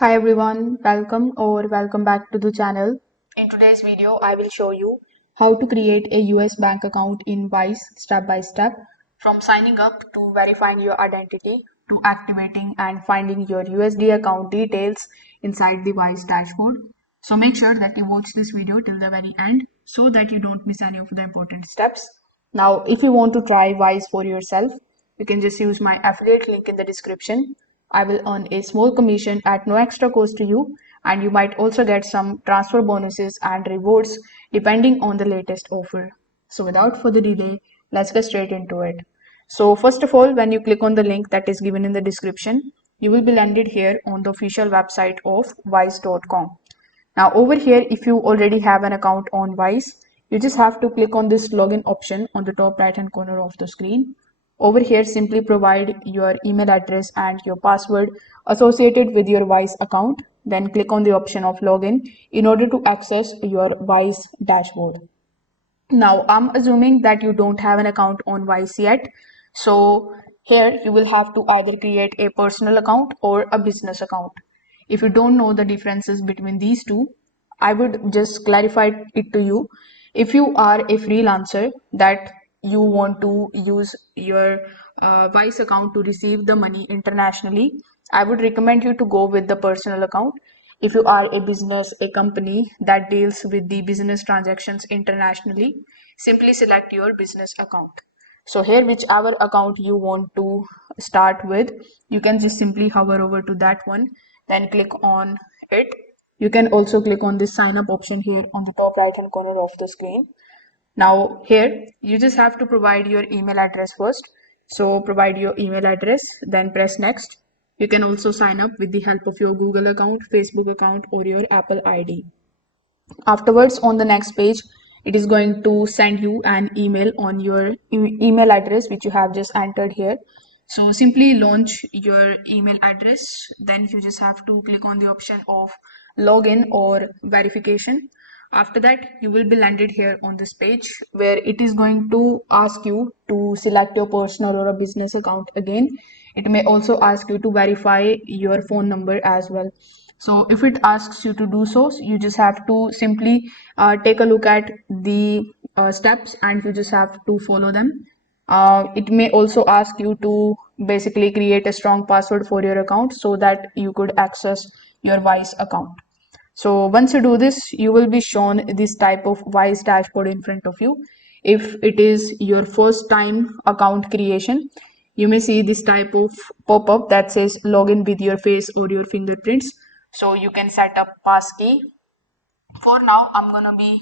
Hi everyone, welcome back to the channel. In today's video, I will show you how to create a US bank account in Wise step by step, from signing up to verifying your identity to activating and finding your USD account details inside the Wise dashboard. So make sure that you watch this video till the very end so that you don't miss any of the important steps. Now, if you want to try Wise for yourself, you can just use my affiliate link in the description. I will earn a small commission at no extra cost to you, and you might also get some transfer bonuses and rewards depending on the latest offer. So, without further delay, let's get straight into it. So, first of all, when you click on the link that is given in the description, you will be landed here on the official website of wise.com. Now over here, if you already have an account on Wise, you just have to click on this login option on the top right hand corner of the screen. Over here, simply provide your email address and your password associated with your Wise account. Then click on the option of login in order to access your Wise dashboard. Now, I'm assuming that you don't have an account on Wise yet. So here you will have to either create a personal account or a business account. If you don't know the differences between these two, I would just clarify it to you. If you are a freelancer that you want to use your Wise account to receive the money internationally, I would recommend you to go with the personal account. If you are a business, a company that deals with the business transactions internationally, simply select your business account. So here, whichever account you want to start with, you can just simply hover over to that one, then click on it. You can also click on this sign up option here on the top right hand corner of the screen. Now here, you just have to provide your email address first. So provide your email address, then press next. You can also sign up with the help of your Google account, Facebook account, or your Apple ID. Afterwards, on the next page, it is going to send you an email on your email address which you have just entered here. So simply launch your email address, then you just have to click on the option of login or verification. After that, you will be landed here on this page where it is going to ask you to select your personal or a business account again. It may also ask you to verify your phone number as well. So if it asks you to do so, you just have to simply take a look at the steps and you just have to follow them. It may also ask you to basically create a strong password for your account so that you could access your Wise account. So once you do this, you will be shown this type of Wise dashboard in front of you. If it is your first time account creation, you may see this type of pop-up that says login with your face or your fingerprints. So you can set up passkey. For now, I'm gonna be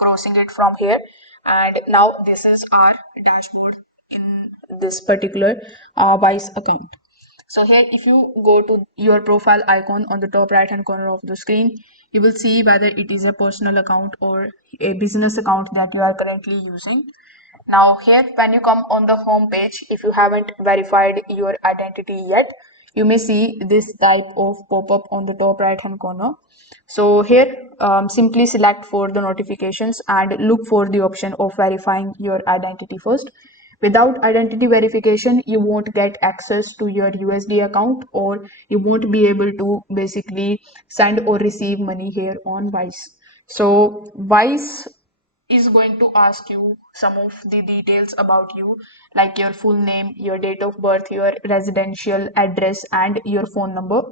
crossing it from here. And now this is our dashboard in this particular Wise account. So here, if you go to your profile icon on the top right hand corner of the screen, you will see whether it is a personal account or a business account that you are currently using. Now here, when you come on the home page, if you haven't verified your identity yet, you may see this type of pop-up on the top right hand corner. So here, simply select for the notifications and look for the option of verifying your identity first. Without identity verification, you won't get access to your USD account, or you won't be able to basically send or receive money here on Wise. So Wise is going to ask you some of the details about you, like your full name, your date of birth, your residential address, and your phone number.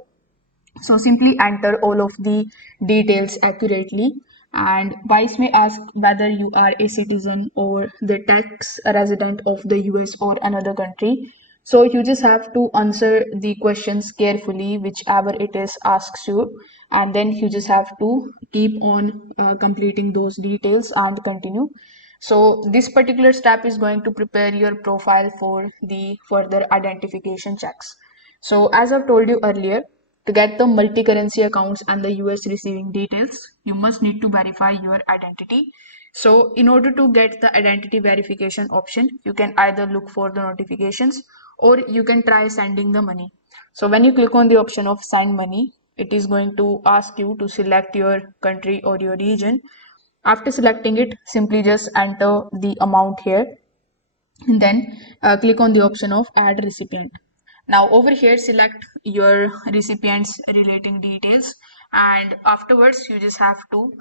So simply enter all of the details accurately. And Wise may ask whether you are a citizen or the tax resident of the US or another country. So you just have to answer the questions carefully, whichever it is asks you, and then you just have to keep on completing those details and continue. So this particular step is going to prepare your profile for the further identification checks. So as I've told you earlier, to get the multi-currency accounts and the US receiving details, you must need to verify your identity. So in order to get the identity verification option, you can either look for the notifications or you can try sending the money. So when you click on the option of send money, it is going to ask you to select your country or your region. After selecting it, simply just enter the amount here and then click on the option of add recipient. Now over here, select your recipient's relating details, and afterwards you just have to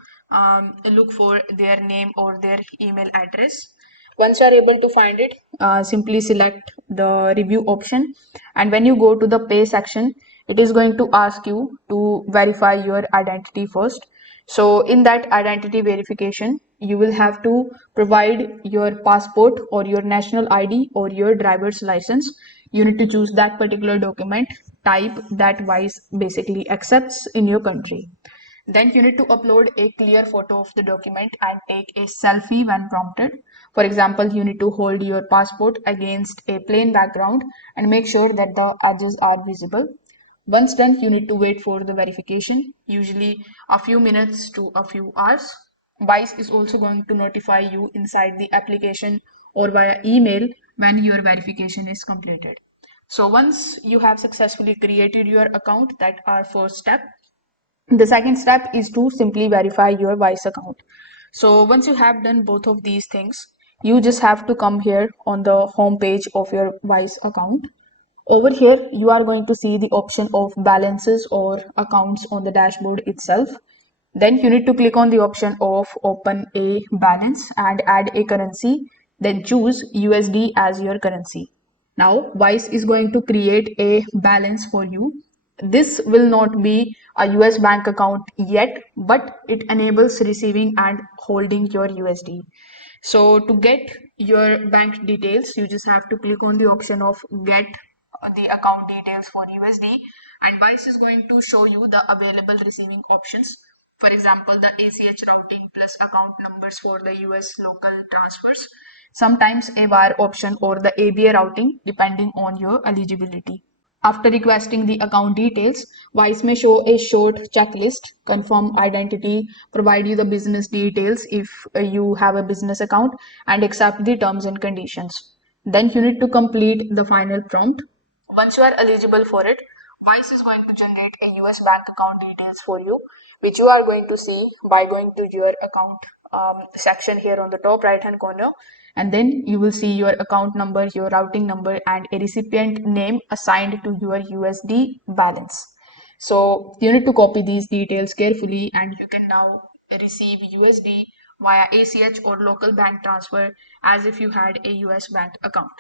look for their name or their email address. Once you are able to find it, simply select the review option, and when you go to the pay section, it is going to ask you to verify your identity first. So in that identity verification, you will have to provide your passport or your national ID or your driver's license. You need to choose that particular document type that Wise basically accepts in your country. Then you need to upload a clear photo of the document and take a selfie when prompted. For example, you need to hold your passport against a plain background and make sure that the edges are visible. Once done, you need to wait for the verification, usually a few minutes to a few hours. Wise is also going to notify you inside the application or via email when your verification is completed. So once you have successfully created your account, that our first step. The second step is to simply verify your Wise account. So once you have done both of these things, you just have to come here on the home page of your Wise account. Over here, you are going to see the option of balances or accounts on the dashboard itself. Then you need to click on the option of open a balance and add a currency. Then choose USD as your currency. Now, Wise is going to create a balance for you. This will not be a US bank account yet, but it enables receiving and holding your USD. So to get your bank details, you just have to click on the option of get the account details for USD, and Wise is going to show you the available receiving options. For example, the ACH routing plus account numbers for the US local transfers. Sometimes a wire option or the ABA routing depending on your eligibility. After requesting the account details, Wise may show a short checklist, confirm identity, provide you the business details if you have a business account, and accept the terms and conditions. Then you need to complete the final prompt. Once you are eligible for it, Wise is going to generate a US bank account details for you, which you are going to see by going to your account section here on the top right hand corner, and then you will see your account number, your routing number, and a recipient name assigned to your USD balance. So you need to copy these details carefully, and you can now receive USD via ACH or local bank transfer as if you had a US bank account.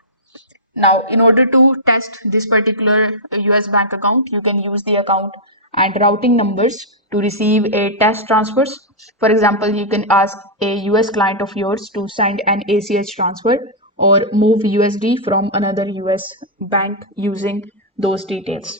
Now, in order to test this particular US bank account, you can use the account and routing numbers to receive a test transfers. For example, you can ask a US client of yours to send an ACH transfer or move USD from another US bank using those details.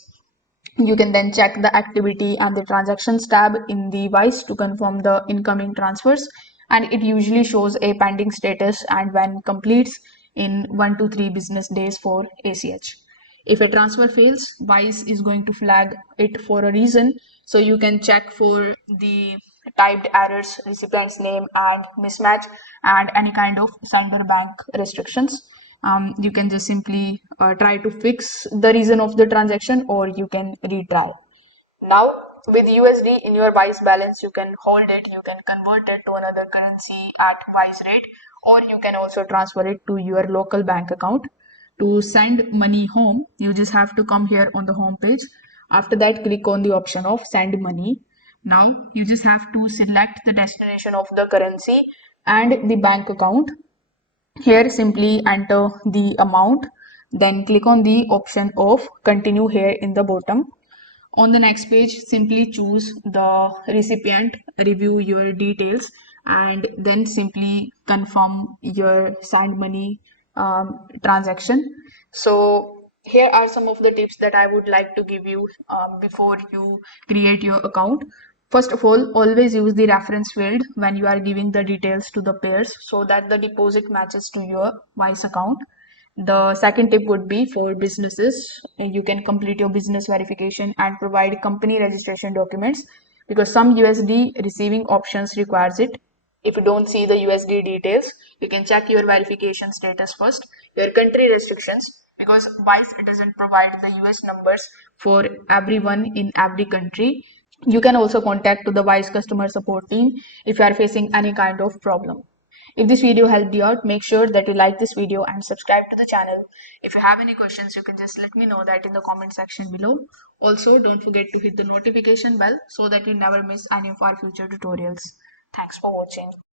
You can then check the activity and the transactions tab in the Wise to confirm the incoming transfers, and it usually shows a pending status and when completes in 1 to 3 business days for ACH. If a transfer fails, Wise is going to flag it for a reason, so you can check for the typed errors, recipient's name and mismatch, and any kind of sender bank restrictions. You can just simply try to fix the reason of the transaction, or you can retry. Now, with USD in your Wise balance, you can hold it, you can convert it to another currency at Wise rate, or you can also transfer it to your local bank account. To send money home, you just have to come here on the home page. After that, click on the option of send money. Now, you just have to select the destination of the currency and the bank account. Here, simply enter the amount, then click on the option of continue here in the bottom. On the next page, simply choose the recipient, review your details, and then simply confirm your send money transaction. So here are some of the tips that I would like to give you before you create your account. First of all, always use the reference field when you are giving the details to the pairs so that the deposit matches to your Wise account. The second tip would be for businesses. You can complete your business verification and provide company registration documents because some USD receiving options requires it. If you don't see the USD details, you can check your verification status first, your country restrictions, because Wise doesn't provide the US numbers for everyone in every country. You can also contact to the Wise customer support team if you are facing any kind of problem. If this video helped you out, make sure that you like this video and subscribe to the channel. If you have any questions, you can just let me know that in the comment section below. Also, don't forget to hit the notification bell so that you never miss any of our future tutorials. Thanks for watching.